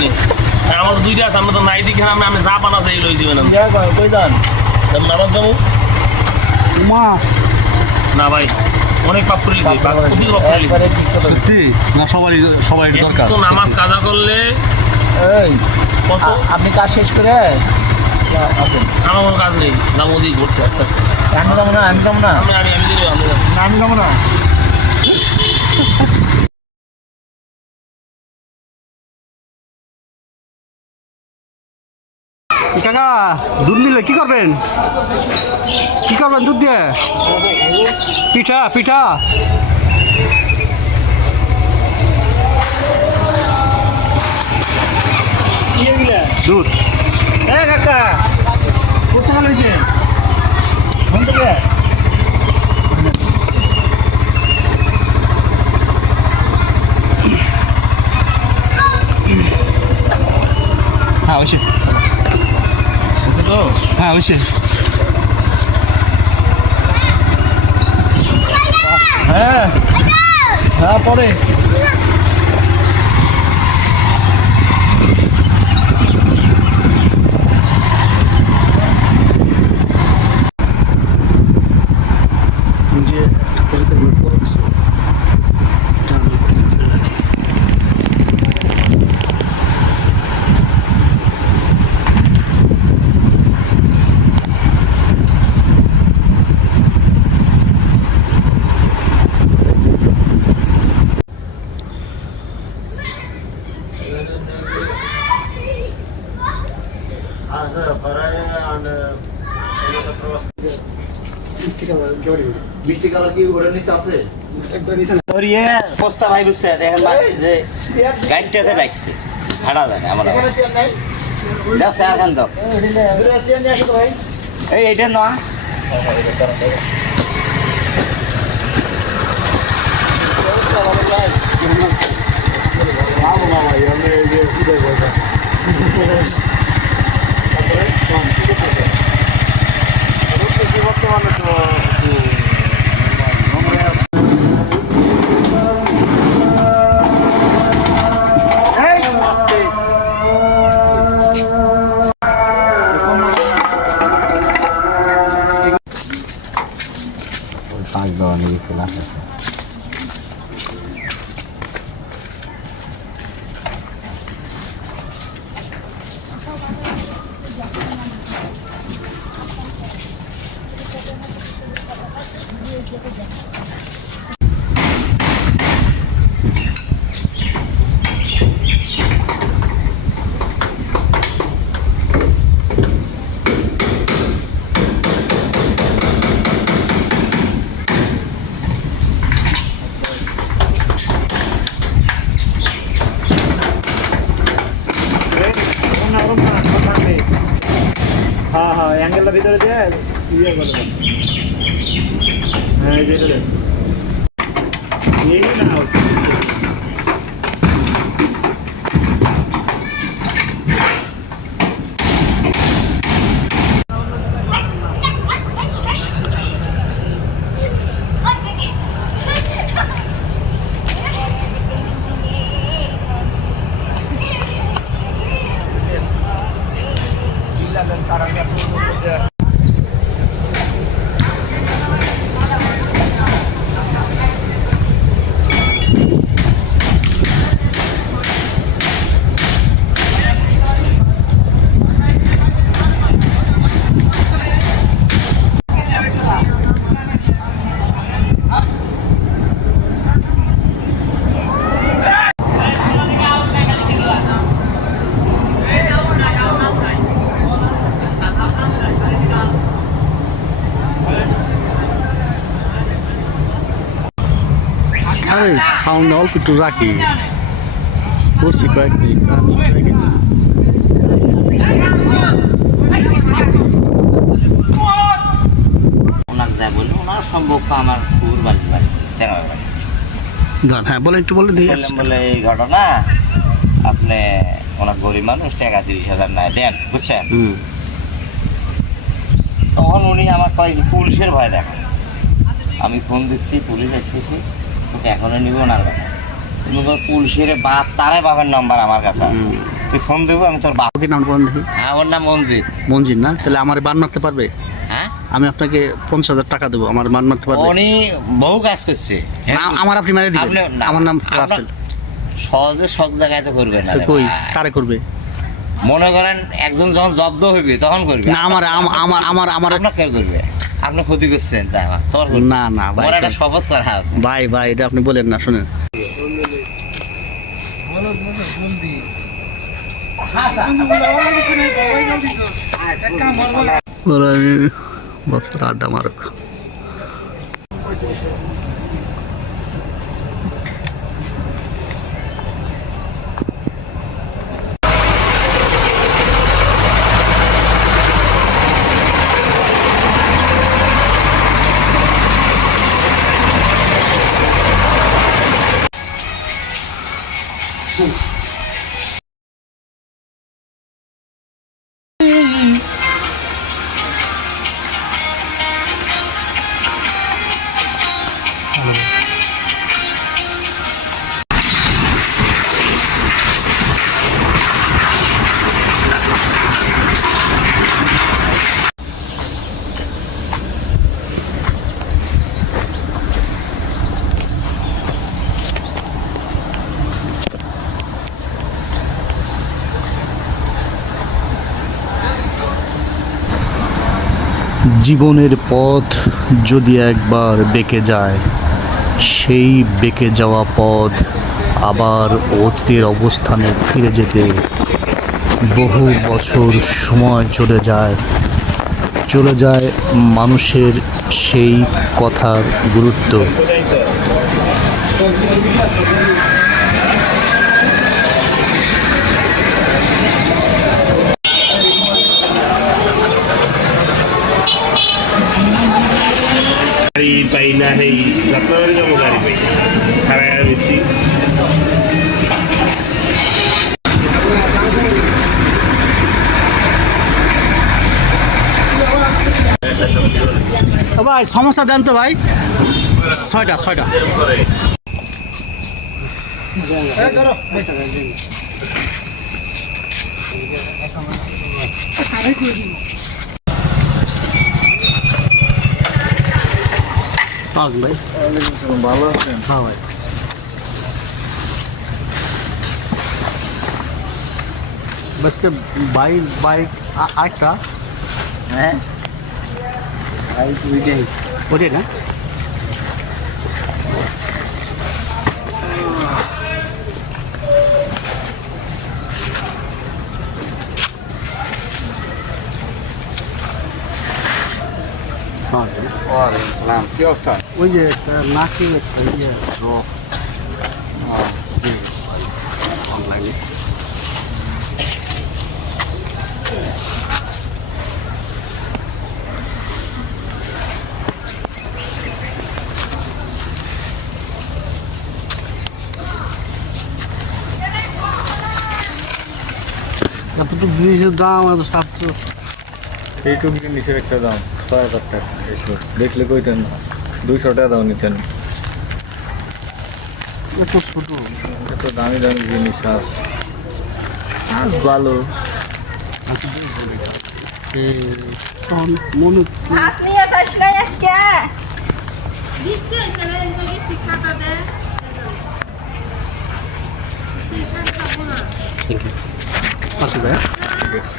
কেমনি আমার তো দুইটা আছে আমরা তো নাই দেখে আমি যা পানা চাই লই দিবেন কই যান নামাজ যাবো মা না ভাই অনেক পাপ করে লিখি অতি পাপ করে লিখি সত্যি না সবাই দরকার তো নামাজ কাজা করলে এই কত আপনি কাজ শেষ করে আমার কোনো কাজ নেই যাবো ওদিকে ঘুরতে আস্তে আস্তে আমি যাবো না আমি যাবো না আমি যাবো না কাকা দুধ নিলে কি করবেন দুধ দিয়ে পিঠা দুধ হ্যাঁ কাকা কোথায় ভালো হয়েছে ফোন থেকে হ্যাঁ অবশ্যই হ্যাঁ অবশ্যই হ্যাঁ হ্যাঁ পরে যে কবিতার বই পড়তেছে এটা আমি রাখি বৃষ্টি কালার কি ওর নিচে আছে পোস্তা ভাই বুঝছেন এখন যে গাড়িটাতে রাখছে হাঁটা যায় না আমার এখন তো এই এইটা না বর্তমানে তো পাঁচ দেওয়া নিয়ে চলে আসে হ্যাঁ হ্যাঁ অ্যাঙ্গেলটা ভিতরে দিয়ে ইয়ে করে দেন হ্যাঁ এই যে এই না আরে সাউন্ড অল্প একটু রাখি করছি কয়েক মিনিট আমি ট্রাই করি ওনার যা বললো ওনার সম্ভব আমার কুকুর বাড়ি চেঙ্গার বাড়ি গান হ্যাঁ বলে একটু বলে দিয়ে বললাম বলে এই ঘটনা আপনি ওনার গরিব মানুষ টাকা 30,000 নাই দেন বুঝছেন তখন উনি আমার কয়েক পুলিশের ভয় দেখান আমি ফোন দিচ্ছি পুলিশ এসেছি তোকে এখনো নিব ওনার কথা পুলিশের বাপ তারে বাপের নাম্বার আমার কাছে আছে তুই ফোন দেবো, আমি তোর বাপ। ওকে নাম বলেন দেখি। হ্যাঁ, ওর নাম মঞ্জিত। মঞ্জির না? তাহলে আমার বান মারতে পারবে? হ্যাঁ, আমি আপনাকে 50,000 টাকা দেবো, আমার বান মারতে পারবে? উনি বহু কাজ করছে। না, আমার আপনি মেরে দিবেন। আপনি- না, আমার নাম আপনার- রাসেল। সহজে সব জায়গায় তো করবে না তো রে কই ভাই। কারে করবে? মনে করেন একজন যখন জব্দ হইবে তখন করবে। না, আমার আপনার কে করবে? আপনি ক্ষতি করছেন তাই আমার, তোর করবে। না না ভাই, আমার একটা শপথ করা আছে। ভাই ভাই এটা আপনি বলেন না, শুনেন। বছর আড্ডা মারুক। জীবনের পথ যদি একবার বেঁকে যায়, সেই বেঁকে যাওয়া পথ আবার অতীতের অবস্থানে ফিরে যেতে বহু বছর সময় চলে যায় মানুষের সেই কথার গুরুত্ব। গাড়ি পাই না, সেই যাত্রাবাড়ি যাবো গাড়ি পাই না, খারাপ বেশি। ভাই সমস্যা দেন তো ভাই, 6টা। ভাই ভালো আছেন? হ্যাঁ ভাই, বসকে বাইক আরেকটা। হ্যাঁ, ওটাই না? কি অবস্থা? ওই যে নাকি একটা ইয়ে রক অনলাইনে। এতটুকু জিনিসের দাম এত 700। এইটুকু জিনিসের একটা দাম 6,000 টাকা। এইটুকু দেখলে কইতেন না, 200 টাকা দাও নিতেন। এত ছোট এত দামি দামি জিনিস আর ভালো। মনে ভাত নিয়ে যাস না আজকে? বৃষ্টি হয়েছে রে, গেছি খাতা দে। আছে ভাই। ঠিক আছে।